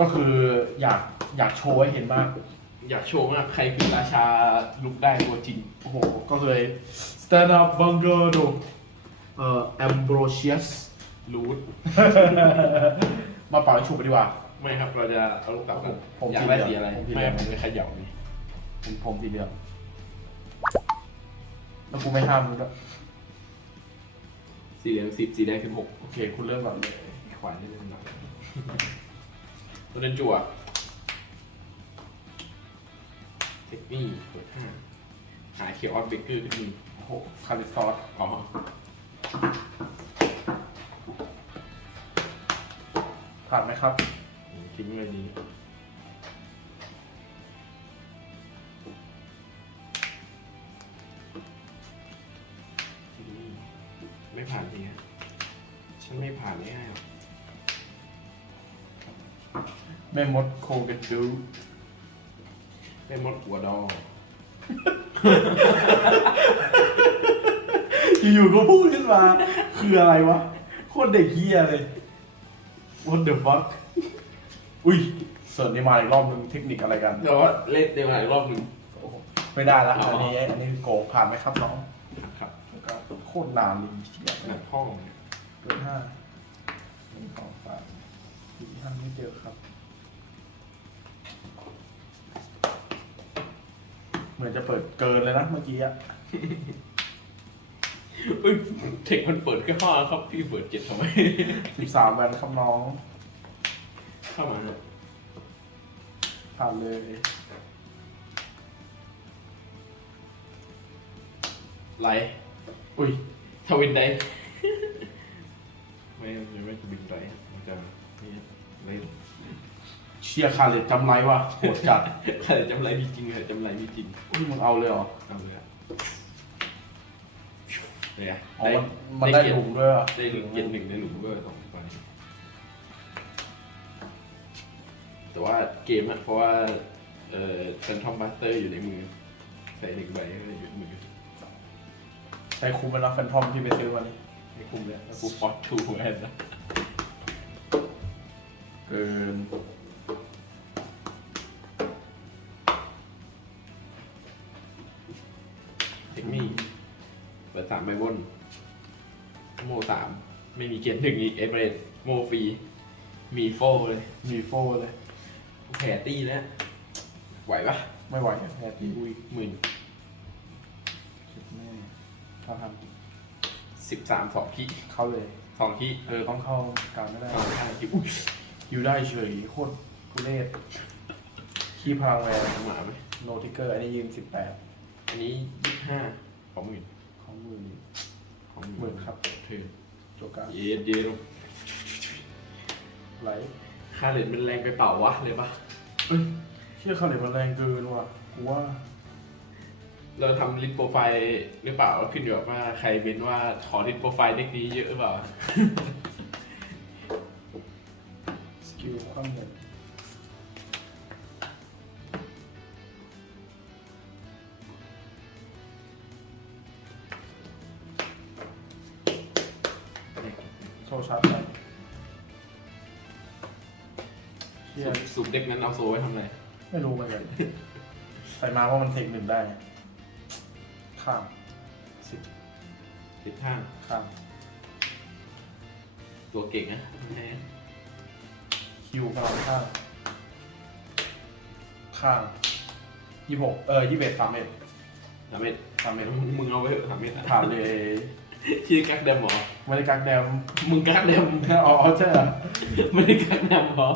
ก็คืออยากอยากโชว์ให้เห็นมาก อยากโชว์มากใครคือราชาลุกได้ตัวจริง โอ้โห ก็เลย stand up bunker ดูเอ่อ ambrosius รูท มาเป่าให้ฉุบไปดีกว่า ไม่ครับเราจะเอาลูกกลับกันผมอยากได้สีสีเหลืองอะไรผมสีเหลืไม่องผมจะเขย่านี่ผมผมสีเหลืองแล้วกูไม่ห้ามมึงด้วยสีเหลืองสิบสีแดงสิบหกโอเค คุณเริ่มก่อนเลยขวานนิดนึงหน่อย ตัวเดินจั่วเทคนี่เปิดห้าหาเคียวออฟเบเกอร์ขึ้นมีโอ้โหคาริซอสอ๋อผ่านไหมครับทิ้งไว้นี้ ม่มดโคกันดูเป็นมดหัวดออยู่ๆก็พูดขึ้นมา คืออะไรวะ โคตรเด็กเฮียเลย what the fuck อุ้ยเสิร์ฟนี่มาอีกรอบนึงเทคนิคอะไรกันแต่ว่าเล่นเดียวกันอีกรอบหนึ่งโอ้โหไม่ได้ละอ๋ออัอันนี้อันนี้คือโกงผ่านไหมครับน้องครับ แล้วก็โคตรนานเลยเทียบหนังพ่อเนี่ยเกินห้าหนึ่งสองสามสี่ห้าไม่เจอครับ เหมือนจะเปิดเกินเลยนะเมื่อกี้อะเอ้ยเทคมันเปิดแค่ห้าครับ พี่เปิดเจ็ดทำไม สิบสามแวนครับน้องเข้ามาผ่านเลยไลท์อุ้ยทวินได้ ไม่ไม่ไม่จะบินไรมันจะนี่ไรเชียร์คาเลตจำไรวะโหดจัดใครจำไรมีจริงใครจำไรมีจริงอุ้ยมึงเอาเลยเหรอเอาเลยอะเนี่ยอ๋อได้มันมันได้เกียรหติลุมด้วยเหรอได้หลุมเกียรติหนึ่งได้หลุมเบอร์สองไปแต่ว่าเกมอะเพราะว่าเอ่อเซนทอมบัสเตอร์อยู่ในมือ ใส่หนึ่งใบก็เลยอยู่ในมือใช้คุ้มไปนะแฟนทอมที่ไปซื้อวันนี้ไม่คุ้มเลยแล้วกูฟอร์ทูแอนนะ เกิน สามใบบน โมสามไม่มีเกียรติหนึ่งอีกเอเวอเรสโมฟรีมีโฟเลย มีโฟเลย แผลตี้แล้วไหวปะไม่ไหวอะแพ้ตีอุ้ยหมื่นสุดแม่ถ้าทสิบสามสองที่ำเข้าเลยสองที่เออต้องเข้ากลางไม่ได้สองข้างที่อุ้ยอยู่ได้เฉยโคตรทุเรศขี้พลังแรงหมาไหมโนติเกอร์อันนี้ยืมสิบแปดอันนี้ยี่ห้าของหมื่น ของมือของหมื่นครับเธอโจการเย็ดเย็ดไหลค่าเหรียญมันแรงไปเปล่าวะเลยปะเอ้ยเชี่ยคาเลตมันแรงเกินว่ะกูว่า เราทำลิสต์โปรไฟล์หรือเปล่าขึ้นอยู่กับว่าใครเป็นว่าขอลิสต์โปรไฟล์เด็กนี้เยอะหรือเปล่าสกิลความเหมือน เด็กนั้นเอาโซไว้ทำอะไรไม่รู้เหมือนกันใส่มาว่ามันเทคหนึ่งได้ข้ามสิบติดข้างข้ามตัวเก่งนะแหมคิวพลังข้างข้างยี่หกเออยี่สิบเอ็ดสามเอ็ดสามเม็ดสามเอ็ดมึงมึงเอาไว้เถอะสามเม็ดอะผ่านเลยชื่อกักเดมหมอ ไม่ได้กักแดมมึงกักเดมอ๋ออ๋อใช่เหรอ ไม่ได้กักเดมหมอ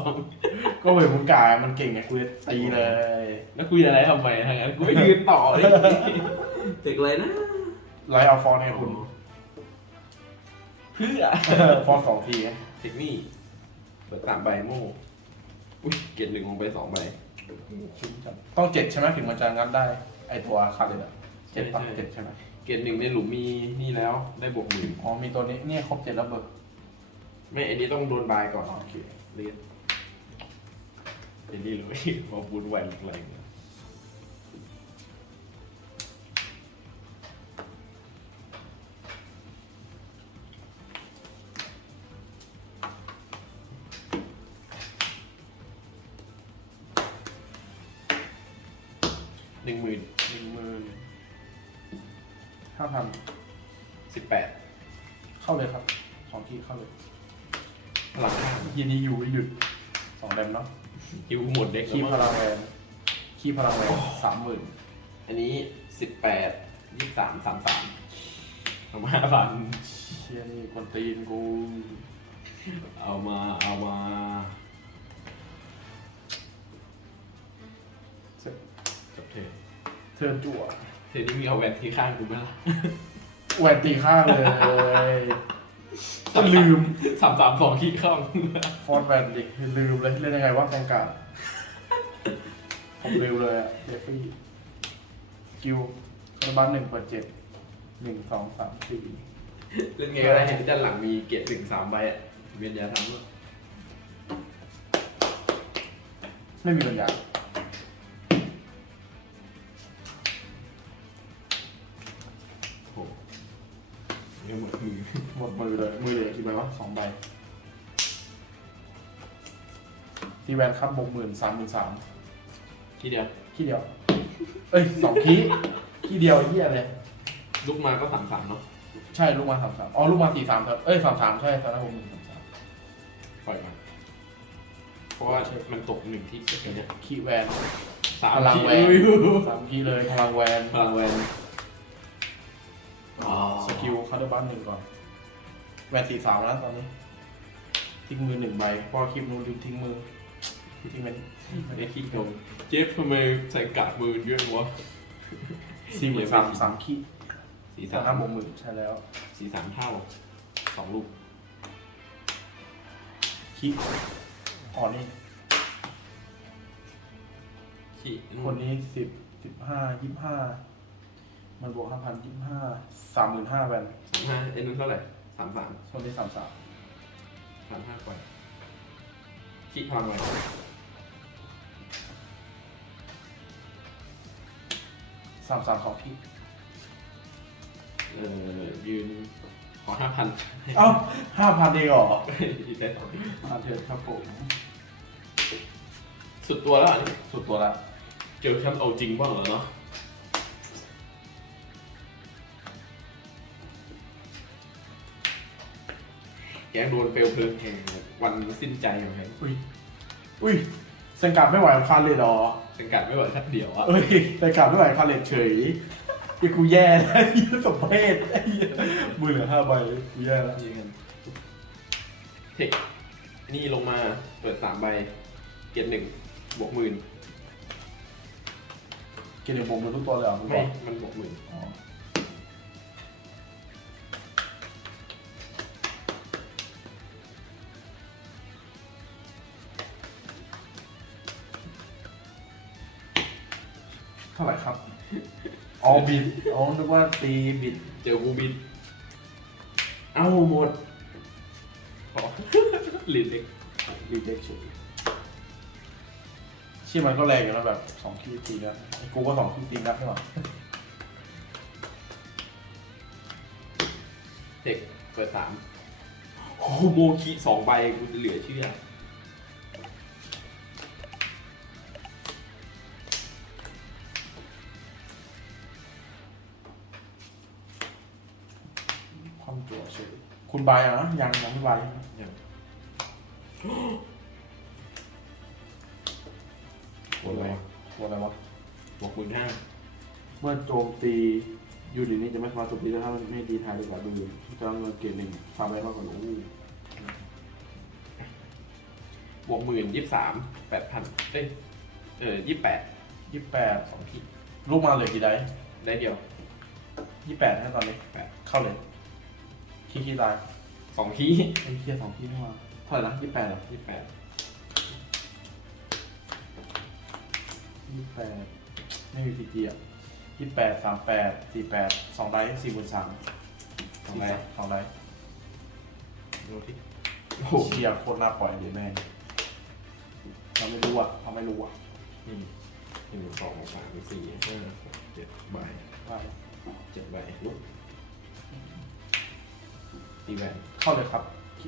ก็เหมือนมึงกายมันเก่งไงกูจะตีเลย แล้วคุยอะไรทำไมทางนั้นกูไม่ยืนต่อเลยเด็กอะไรนะไลท์เอาฟอร์ไงคุณเพื่อฟอร์สองทีไงเทคนิคเปิดสามใบโม่อุ้ยเกตหนึ่งลงไปสองใบชิ้นจังต้องเจ็ดใช่ไหมถึงมันจะงัดได้ ไอตัวคาร์ดอะเจ็ดปักเจ็ดใช่ไหมเกตหนึ่งในหลุมมีนี่แล้ว ได้บวกหมื่นอ๋อมีตัวนี้เนี่ยครบเจ็ดแล้วเบิกไม่อันนี้ต้องโดนบายก่อนโอเคเรียน จะดีเลยพอบูนไหวแรงเลยหนึ่งหมื่นหนึ่งหมื่นห้าพันสิบแปดเข้าเลยครับ ของพี่เข้าเลย หลังยินดีอยู่หยุดสองแดมเนาะ คิวหมดเด็กคีแล้วพมั้งลังแวนคีพลังแวนสามหมื่นอันนี้สิบแปดยี่สามสามสามทำห้าพันเชียนี่คนตีนกู เอามาเอามาเสร็จจบเทปเทิร์นจั่วเทปนี้มีเอาแหวนที่ข้างกูไหมล่ะแหวนตีข้างเลยก็ ลืมสามสามสองขี้ข้างฟอนต์แวนดิลืมเลยเล่นยังไงวะแฟงการ์ดผมลืมเลยอะเดฟฟี่กิวคาร์บันหนึ่งเปิดเจ็ดหนึ่งสองสามสี่เล่นไงก็ได้เห็นด้านหลังมีเกตถึงสามใบอะเวียนยาทำด้วยไม่มีปัญญา เงี้ยหมดมือหมดมือเลยมือเหลือกี่ใบวะสองใบตีแวนครับบวกหมื่นสามหมื่นสามทีเดียวขี้เดียว เอ้ยสองขี้ขี้เดียวไอ้เหี้ยเลยลุกมาก็สามสามเนาะใช่ลูกมาสามสามอ๋อลูกมาสี่สามครับเอ้ยสามสามใช่ตอนนั้นผมหนึ่งสามสามปล่อยมาเพราะว่ามันตกหนึ่งที่เสร็จแล้วเนี่ยขี้แวนสามพลังที่แวนอุ้ยสามขี้เลยพลังแวนพลังแวนอ๋อ สกิลคาร์ดบันหนึ่งก่อนแวนสี่สามแล้วตอนนี้ ทิ้งมือหนึ่งใบเพอคลิปนู้นลืมทิ้งมือทิ้งมันไอ้ขี้โกงเจฟทำไมใส่กาดมือเยอะวะสี่หมื่นสามสามขี้สี่สาสามมห้าบวกหมื่นใช่แล้ว สี่สามเท่าสองลูกขี้อ่อนนี่ ขี้คนนี้สิบสิบห้ายี่สิบห้า มันบวกห้าพันยี่สิบห้าสามหมื่นห้าแวนสามห้าเอ็นนู้นเท่าไหร่สามสามคนนี้สามสามสามห้ากว่าขี้พลังแวนสามสามสองขี้เอ่อยืนขอห้าพันเอ้าห้าพันเองเหรออีกแล้วอาเทิร์นครับผมสุดตัวแล้วอันนี้สุดตัวละเจอแชมป์เอาจริงบ้างแล้วเนาะ แกโดนเปลวเพลิงแห่งวันสิ้นใจของแฮงอุ้ยอุ้ยเซนการ์ดไม่ไหวกับคาร์เลตเหรอสังกัดไม่ไหวทักเดียวอะเอ้ยเซนการ์ดไม่ไหวกับคาร์เลตเฉยไอ้กูแย่แล้วไอ้เหี้ยสมเพศไอ้เหี้ยมือเหลือห้าใบกูแย่แล้วยิงกันเทคนี่ลงมาเปิดสามใบ เกียรติหนึ่งบวกหมื่นเกณฑ์ผมมือทุกตัวเลยเหรอมึงบไม่อกมันบวกหมื่นอ๋อ อ๋อบิดอ๋อนึกว่าตีบิดเจอบูบินเอ้าหมดขอลินเด็กรีเจ็คเฉยชื่อมันก็แรงอยู่นะแบบสองคีย์ตีนะไอ้กูก็สองคีย์ตีนับใช่ไหมเทคเปิดสามโอ้โหโมคิสองใบกูจะเหลือเชื่อ ความจั่วเฉยคุณบายอะนะยังยังไม่บายยังโหอะไรวะโหอะไรวะบวกหมื่นห้าเมื่อโจมตียูนิตนี้จะไม่สามารถโจมตีได้ถ้ามันไม่ดีทายดีกว่าดูจะเอาเงินเกรดหนึ่งทำอะไรมากกว่าหนูบวกหมื่นยี่สิบสามแปดพันเอ้ยเออยี่สิบแปดยี่สิบแปดสองขีดลูกมาเหลยกี่ได้ได้เดียวยี่สิบแปดนะตอนนี้แปดเข้าเลย ขี้ขี้ตายสองขีไอ้เคียสองขี้นี่มาเท่าไหร่นะยี่สิบแปดเหรอยี่สิบแปดยี่สิบแปดไม่มีพีจีอะยี่สิบแปดสามแปดสี่แปดสองได้สี่บนสามสองใบสองได้ดูที่โอ้โหเชียร์โคตรน่าปล่อยเลยแม่งเราไม่รู้อะเราไม่รู้อะนี่หนึ่งสองสามสี่ห้าหกเจ็ดใบว่า เจ็ดใบลุก ตีแหวนเข้าเลยครับ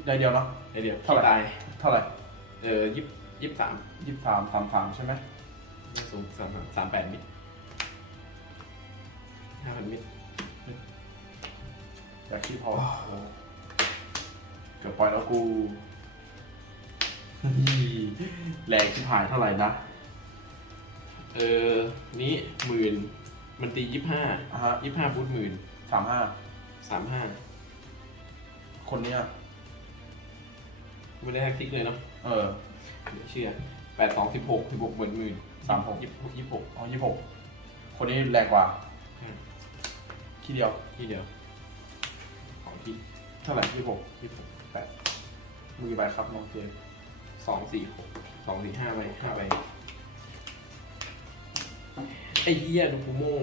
ได้เดียวเนาะได้เดียวเท่าไหร่ตายเท่าไหร่เออยี่สิบยี่สิบสามยี่สิบสามสามสามใช่ไหมสูงสามสามแปดมิตรห้าพันมิตรอยากขี้พอเกือบปล่อยแล้วกูแรงชิบหายเท่าไหร่นะ เออ นี้หมื่น มันตียี่ห้าอะฮะยี่ห้าฟุตหมื่นสามห้าสามห้า คนเนี้ยไม่ได้แท็กติกเลยเนาะเออเหลือเชื่อแปดสองสิบหกสิบหกหมื่นหมื่นสามหกยี่สิบหกยี่สิบหกอ๋อยี่หกคนนี้แรงกว่าอืมที่เดียวที่เดียวของที่เท่าไหร่ยี่หกยี่หกแปดมือใบครับน้องเจมส์สองสี่หกสองสี่ห้าใบห้าใบไอ้เหี้ยดูกูโม่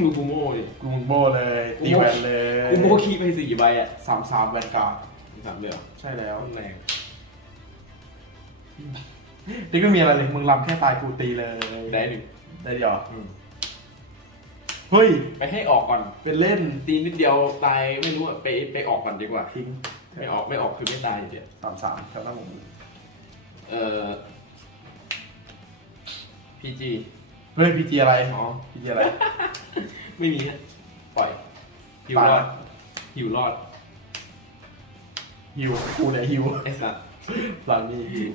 ดูกูโม่ดิกูมุนโบเลยตีแหวนเลยกูโม่ขี้ไปสี่ใบอะสามสามแวนการ์ดสามเดียวใช่แล้วต้นแรงนี่ก็มีอะไรเลยมึงลำแค่ตายกูตีเลยได้หนึ่งได้เดียวอืมเฮ้ย ไปให้ออกก่อน เป็นเล่นตีนิดเดียวตายไม่รู้อะไปไปออกก่อนดีกว่า ทิ้งไม่ออกไม่ออกคือไม่ตายเดียวสามสามแถวหน้าผมเอ่อพีจีเฮ้ยพีจีอะไรอ๋อพีจีอะไร ไม่มีฮะปล่อยหิวรอดหิวรอดฮิวกูเนี่ยฮิวไอ้สัสหลังนี้ฮิว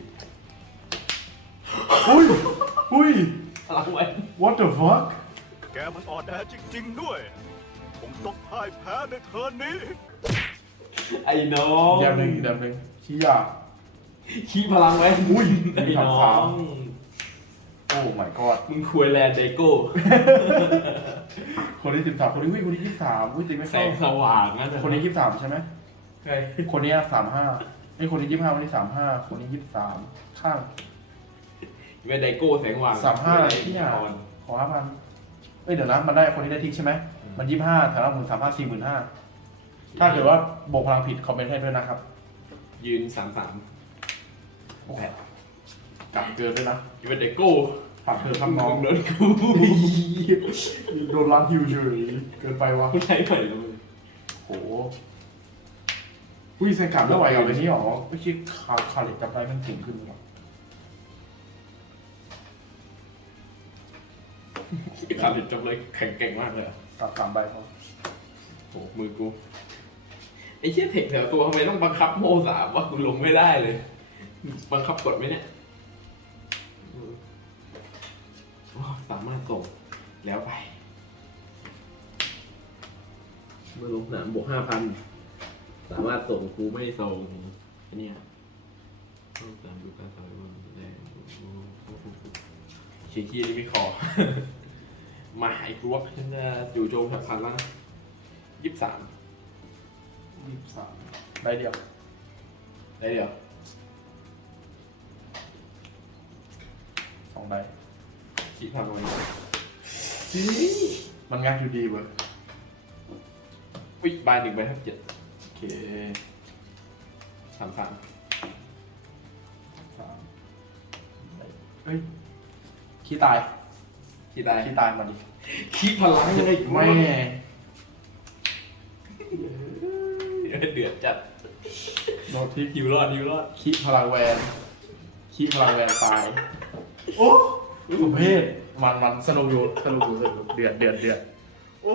อุ้ยอุ้ยพลังไว้ what the fuck แกมันอ่อนแอจริง ๆ ด้วย ผมต้องพ่ายแพ้ในเทิร์นนี้ ไอ้น้องเดียวหนึ่งอีกเดียวหนึ่งชี้ยา ขี้พลังไว้อุ้ยไอ้น้อสามง โอ้ my god มึงคุยแลนด์เดโก้คนที่สิบสามคนนี้อุ้ยคนนี้ยี่สิบสามอุ้ยตีไม่แสเข้างสว่างนั่นน่ะคนนี้ยี่สิบสามใช่ไหมใช่คนนี้สามห้าไอ้ยคนนี้ยี่สิบห้าคนนี้สามห้าคนนี้ยี่สิบสามข้างเวไดโก้แสงว่างสามห้าอะไรที่ที่อะนอนขอห้าพันเอ้ยเดี๋ยวนะมันได้คนนี้ได้ทิกใช่ไหมอืมมันยี่สิบห้าแถวละหมื่นสามห้าสี่หมื่นห้าถ้าเกิดว่าบวกพลังผิดคอมเมนต์ให้ด้วยนะครับ ยืนสามสามโอ้โห กลับเกินด้วยนะเวไดโก้ฝากเธอครับน้องโดนกูโดนร้านฮิวเฉยเกินไปวะกูใช้ใหม่แล้วมึงโหอุ้ยเซนกัดไม่ไหวกับไอ้นี้หรอไม่คิดคาคาเล็กจับได้มันเก่งขึ้นหรอขาดจบเลยแข็งเก่งมากเลยอะตัดสามใบพอโอ้มือกูไอ้เชี่ยเทคแถวตัวทำไมต้องบังคับโมสามว่ากูลงไม่ได้เลย บังคับกดไหมเนี่ย สามารถส่งแล้วไปเมื่อลงสนามบวกห้าพันสามารถส่งกูไม่ส่งไอ้เนี่ยลงสนามดูการต่อยบอลแดงเชียร์ขี้นี่ไม่คอมาไอ้กูว่าฉันจะอยู่โจมแถบพันแล้วนะยี่สิบสามยี่สิบสามได้เดียวได้เดี๋ยวสองได้ ชี้ทำไว้มันงัดอยู่ดีเว้ยอุ้ยบายหนึ่งใบทับเจ็ดโอเคสามสามสามได้เฮ้ยขี้ตายขี้ตายขี้ตายมาดิขี้พลังเลยแม่เดือดจัดโนทิกหิวรอดหิวรอดขี้พลังแวนขี้พลังแวนตายโอ้ สุเพศมันมันสนุกอยู่สนุกอยู่สนุกเดือดเดือดเดือดโอ้